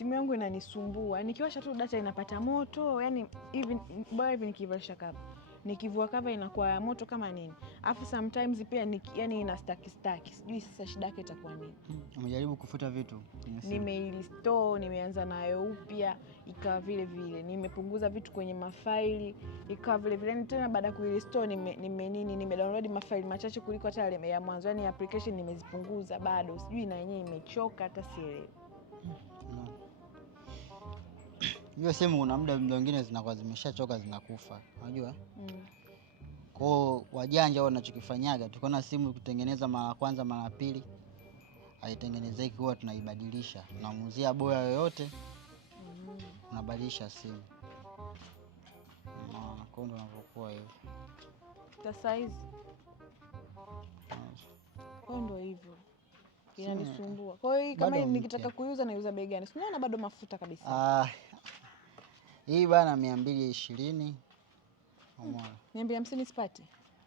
simu yangu inanisumbua. Nikiwasha tu data inapata moto. Yaani bora hivi nikivalisha cover. Nikivua cover inakuwa ya moto kama nini. Alafu sometimes pia yani ina stack. Sijui sasa shida yake itakuwa nini. Umejaribu kufuta vitu? Nimeilistore, nimeanza nayo upya, ikawa vile vile. Nimepunguza vitu kwenye mafaili, ikawa vile vile. Tena baada ya kuilistore nimedownload mafaili machache kuliko hata yale ya mwanzo. Yani application nimezipunguza bado. Sijui na yenyewe imechoka hata sielewi. Hiyo simu kuna muda mwingine zinakuwa zimeshachoka zinakufa. Unajua? Kwa wajanja wanachokifanyaga tukiona simu kutengeneza mara kwanza mara pili haitengenezeki, huwa tunaibadilisha. Tunamuuzia boya yoyote. Tunabadilisha simu. Kwa ndo inavyokuwa hivyo. Sasa hizi. Kwa ndo hivyo. Inanisumbua. Kwa hiyo kama nikitaka kuuza nauza bei gani? Sinaona bado mafuta kabisa. Hii bana 220. Umeona? 250 sipati?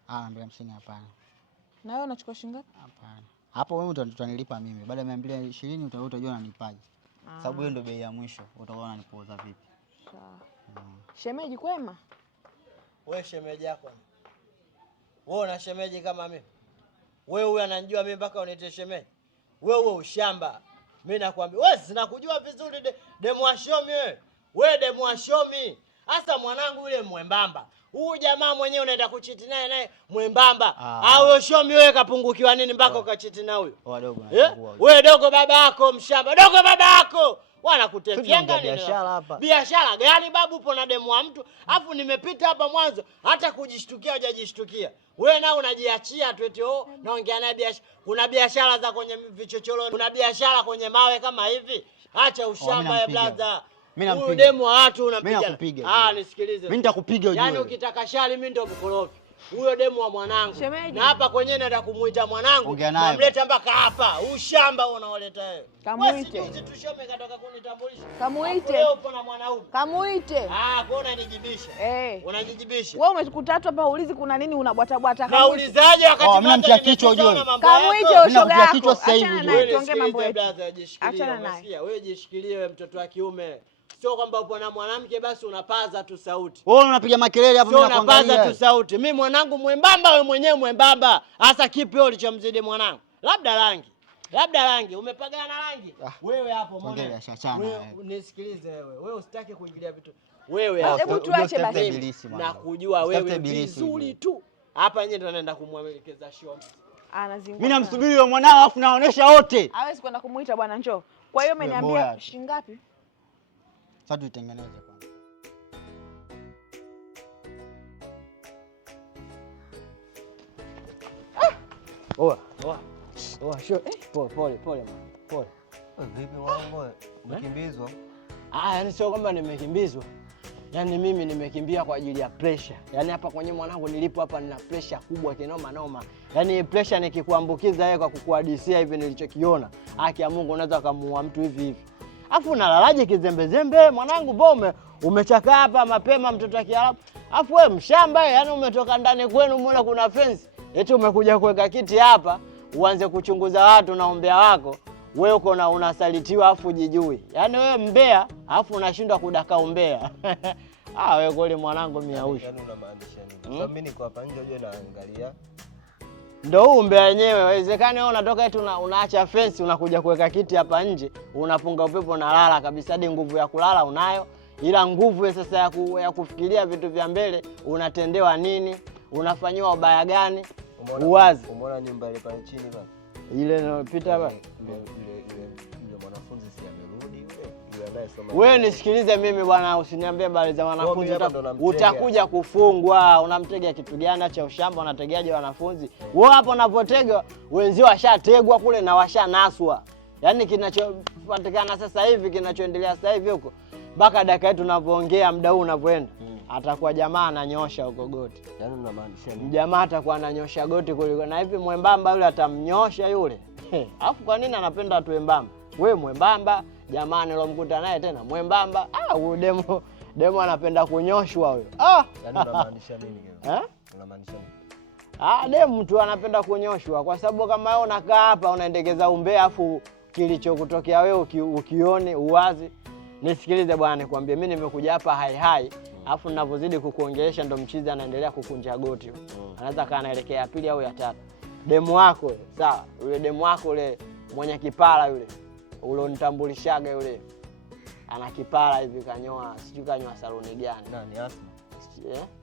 250 hapana. Na wewe unachukua shilingi ngapi? Hapana. Hapo wewe utanilipa mimi. Baada ya 220 utajua unanipaje. Sababu hiyo ndio bei ya mwisho. Utakuwa unanipoza vipi? Sawa. Shemeji kwema? Wewe shemeji yako. Wewe una shemeji kama mimi? Wewe huyu ananijua mimi mpaka uniite shemeji? Wewe ushamba. Mimi nakwambia, wewe sinakujua vizuri demu wa shomi wewe. Wewe demu wa shomi. Hasa mwanangu yule mwembamba. Huyu jamaa mwenyewe unaenda kuchiti naye mwembamba. Au shomi wewe kapungukiwa nini mpaka ukachiti na huyo? Wadogo wewe dogo baba yako mshamba. Dogo baba yako. Wanakutekenga biashara hapa. Biashara gani babu, upo na demu wa mtu? Afu nimepita hapa mwanzo hata kujishtukia hujajishtukia. Wewe nao unajiachia tu eti naongea na biashara. Kuna biashara za kwenye vichochoroni. Kuna biashara kwenye mawe kama hivi. Acha ushamba ya blaza. Huyu demu wa watu unampiga. Mimi nakupiga. Nisikilize. Mimi nitakupiga ujue. Yaani ukitaka shari mimi ndio mkorofi. Huyo demu wa mwanangu. Na hapa kwenyewe naenda kumuita mwanangu. Namleta mpaka hapa. Ushamba unaoleta wewe. Kamuite. Wewe tushome katoka kunitambulisha. Kamuite. Wewe upo na mwanaume. Kamuite. Kuona nijibisha. Unajijibisha. Wewe umekuta tu hapa uulizi kuna nini unabwata bwata kama. Naulizaje wakati mimi namtia kichwa ujue. Kamuite ushoga yako. Achana naye tuongee mambo yetu. Achana naye. Wewe jishikilie wewe mtoto wa kiume. Sio kwamba upo na mwanamke basi unapaza tu sauti. Wewe unapiga makelele hapo mimi nakuangalia. Unapaza tu sauti. Mimi mwanangu mwembamba, wewe mwenyewe mwembamba. Hasa kipi wewe ulichomzidi mwanangu? Labda rangi. Umepagana rangi. Wewe hapo mbona? Wewe nisikilize wewe. Wewe usitake kuingilia vitu. Wewe hapo. Hebu tuache basi. Na kujua wewe vizuri tu. Hapa yenyewe ndo naenda kumwelekeza shomi. Anazingua. Mimi namsubiri yule mwanao afu naonesha wote. Hawezi kwenda kumuita bwana njoo. Kwa hiyo umeniambia shilingi ngapi? Sasa tuitengeneze kwanza. Sure. Pole mama. Pole. Vipi wangu? Umekimbizwa? Yaani sio kwamba nimekimbizwa. Yaani mimi nimekimbia kwa ajili ya pressure. Yaani hapa kwenye mwanangu nilipo hapa nina pressure kubwa kinoma. Yaani pressure nikikuambukiza wewe kwa kukuhadisia hivi nilichokiona. Haki ya Mungu unaweza kumuua mtu hivi. Afu unalalaje kizembezembe mwanangu bome umechakaa hapa mapema mtoto wa Kiarabu. Afu wewe mshamba yaani umetoka ndani kwenu umeona kuna fence. Eti umekuja kuweka kiti hapa uanze kuchunguza watu na umbea wako. Wewe uko na unasalitiwa afu jijui. Yaani wewe mbea afu unashindwa kudaka umbea. Wewe kule mwanangu miausha. Yaani unamaanisha nini? Sababu mimi niko hapa nje unajua naangalia. Ndio umbea wenyewe. Inawezekana wewe unatoka eti unaacha fence unakuja kuweka kiti hapa nje, unapunga upepo na lala kabisa hadi nguvu ya kulala unayo. Ila nguvu sasa ya kufikiria vitu vya mbele unatendewa nini? Unafanywa ubaya gani? Uwazi. Umeona nyumba ile pale chini baba? Ile inapita baba. Ile mwanafunzi si amerudi yule anayesoma. Wewe nisikilize mimi bwana, usiniambie habari za wanafunzi. Utakuja kufungwa. Unamtega kitu gani cha ushamba? Unategeaje wanafunzi? Wewe hapo unapotega wenzio washategwa kule na washanaswa. Yaani kinachopatikana sasa hivi, kinachoendelea sasa hivi huko mpaka dakika hii tunavyoongea, muda huu unavyoenda, atakuwa jamaa ananyosha huko goti. Yaani unamaanisha nini? Jamaa atakuwa ananyosha goti kuliko na hivi mwembamba yule atamnyosha yule. Alafu kwa nini anapenda watu wembamba? Wewe mwembamba, jamaa nilomkuta naye tena mwembamba. Huyo demo anapenda kunyoshwa huyo. Yaani unamaanisha nini wewe? Unamaanisha nini? Demo mtu anapenda kunyoshwa kwa sababu kama wewe unakaa hapa unaendekeza umbea afu kilichokutokea wewe ukione uwazi. Nisikilize bwana, nikwambie mimi nimekuja hapa hai. Alafu ninavyozidi kukuongelesha ndo mchizi anaendelea kukunja goti. Anaweza kaa anaelekea ya pili au ya tatu. Demu wako, sawa? Yule demu wako yule mwenye kipara yule. Ulonitambulishaga yule. Ana kipara hivi kanyoa, sijui kanyoa saloni gani. Nani Asma?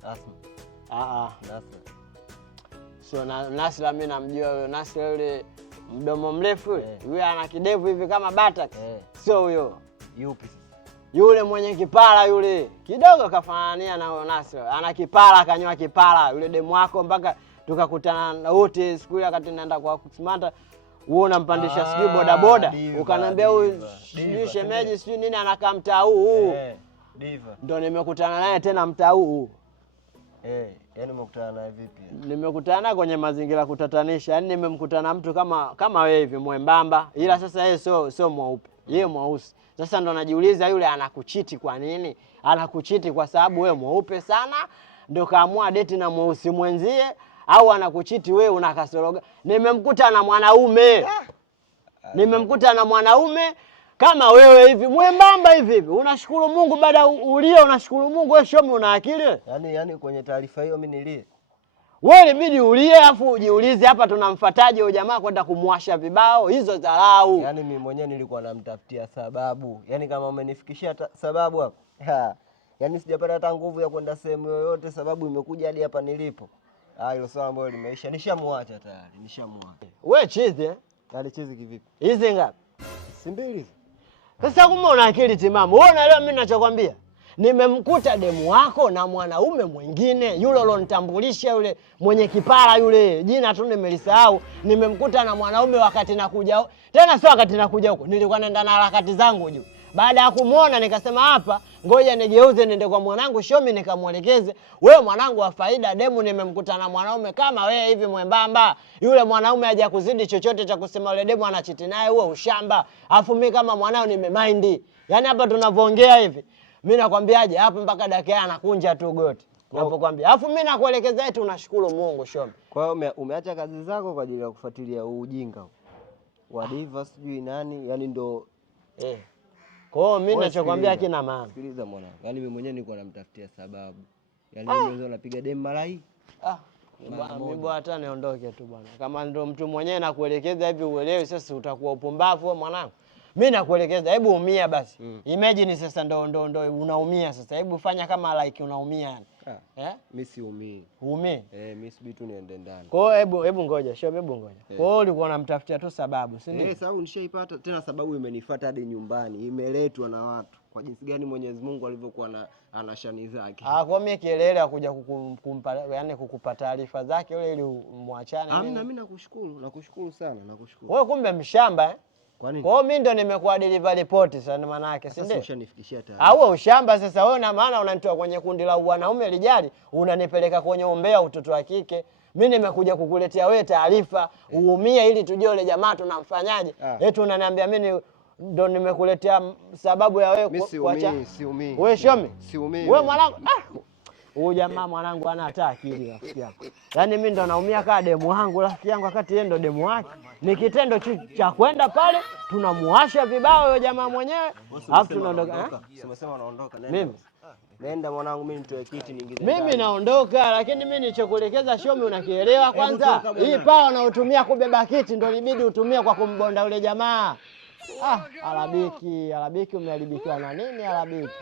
Asma. Nasra. Sio Nasra, mimi namjua yule Nasra yule mdomo mrefu yule. Yule ana kidevu hivi kama Batax. Sio huyo. Yupi? Yule mwenye kipara yule. Kidogo kafanania na Nasra. Ana kipara, kanyoa kipara. Yule demu wako mpaka tukakutana wote siku ile wakati naenda kwa kusimata. Wewe unampandisha sijui bodaboda. Ukaniambia huyu sijui shemeji sijui nini anakaa mtaa huu. Diva. Ndio nimekutana naye tena mtaa huu. Yaani umekutana naye vipi? Nimekutana kwenye mazingira kutatanisha. Yaani nimemkutana mtu kama wewe hivi mwembamba, ila sasa yeye sio mweupe. Yeye mweusi. Sasa ndo najiuliza yule anakuchiti kwa nini? Anakuchiti kwa sababu wewe mweupe sana ndio kaamua date na mweusi mwenzie, au anakuchiti wewe una kasoro? Nimemkuta na mwanaume. Nimemkuta na mwanaume kama wewe hivi mwembamba hivi. Unashukuru Mungu baada ulie, unashukuru Mungu. Wewe shomi una akili? Yaani kwenye taarifa hiyo mimi nilie. Wewe inabidi ulie afu ujiulize hapa tunamfuataje huyo jamaa kwenda kumwasha vibao hizo dharau. Yaani mimi mwenyewe nilikuwa namtafutia sababu. Yaani kama umenifikishia sababu hapo. Yaani sijapata hata nguvu ya kwenda sehemu yoyote, sababu imekuja hadi hapa nilipo. Hilo swala ambalo limeisha. Nishamwacha tayari, nishamwacha. Wewe chizi Alichizi kivipi? hizi ngapi? Si mbili. Sasa kumbe una akili timamu. Wewe unaelewa mimi ninachokwambia? Nimemkuta demu wako na mwanaume mwingine, yule alonitambulisha yule mwenye kipara yule, jina tu nimelisahau. Nimemkuta na mwanaume wakati nakuja. Tena sio wakati nakuja huko. Nilikuwa naenda na harakati zangu juu. Baada ya kumuona nikasema hapa, ngoja nigeuze niende kwa mwanangu Shomi nikamuelekeze. Wewe mwanangu wa faida, demu nimemkuta na mwanaume kama wewe hivi mwembamba. Yule mwanaume haja kuzidi chochote cha kusema yule demu anachiti naye, huo ushamba. Afu mimi kama mwanao nimemind. Yaani hapa tunavyoongea hivi, mimi nakwambiaje hapa mpaka dakika anakunja tu goti. Napokuambia. Afu mimi nakuelekeza eti unashukuru Mungu Shomi. Kwa hiyo umeacha kazi zako kwa ajili ya kufuatilia ujinga wa diva sijui nani, yaani ndo Kwa hiyo mimi ninachokwambia kina maana. Sikiliza mwanangu. Yaani mimi mwenyewe nilikuwa namtafutia sababu. Yaani mimi ndio napiga demu mara hii. Mimi bwana hata niondoke tu bwana. Kama ndio mtu mwenyewe nakuelekeza hivi uelewe, sasa utakuwa upumbavu wewe mwanangu. Mimi nakuelekeza, hebu umia basi. Imagine sasa ndo unaumia sasa. Hebu fanya kama like unaumia yani. Mimi siumii. Umii? Mimi sibi tu niende ndani. Kwa hiyo hebu ngoja, hebu ngoja. Kwa hiyo ulikuwa unamtafutia tu sababu, si ndio? Sababu nishaipata, tena sababu imenifuata hadi nyumbani, imeletwa na watu. Kwa jinsi gani Mwenyezi Mungu alivyokuwa ana shani zake. Kwa mimi kielele akuja kumpa, yani kukupa taarifa zake yule ili muachane. Mimi nakushukuru sana, nakushukuru. Wewe kumbe mshamba Kwa nini? Kwa hiyo mimi ndo nimekuwa deliver report sana maana yake, si ndio? Sasa ushanifikishia taarifa. Au ushamba sasa wewe, na maana unanitoa kwenye kundi la wanaume lijali, unanipeleka kwenye ombea utoto wa kike. Mimi nimekuja kukuletea wewe taarifa, uumie ili tujue yule jamaa tunamfanyaje. Eti unaniambia mimi ndo nimekuletea sababu ya wewe kuacha. Mimi siumii. Wewe Shomi? Siumii. Wewe mwanangu, huyu jamaa mwanangu ana hata akili rafiki yako. Yaani mimi ndo naumia kama demu wangu rafiki yangu wakati yeye ndo demu wake. Ni kitendo cha kwenda pale tunamuasha vibao yule jamaa mwenyewe. Alafu tunaondoka. Umesema unaondoka. Mimi nenda mwanangu, mimi nitoe kiti nyingine. Mimi naondoka, lakini mimi nilichokuelekeza Shomi unakielewa kwanza. Hii pao unaotumia kubeba kiti ndio inabidi utumie kwa kumbonda yule jamaa. Alabiki umeharibikiwa na nini Alabiki?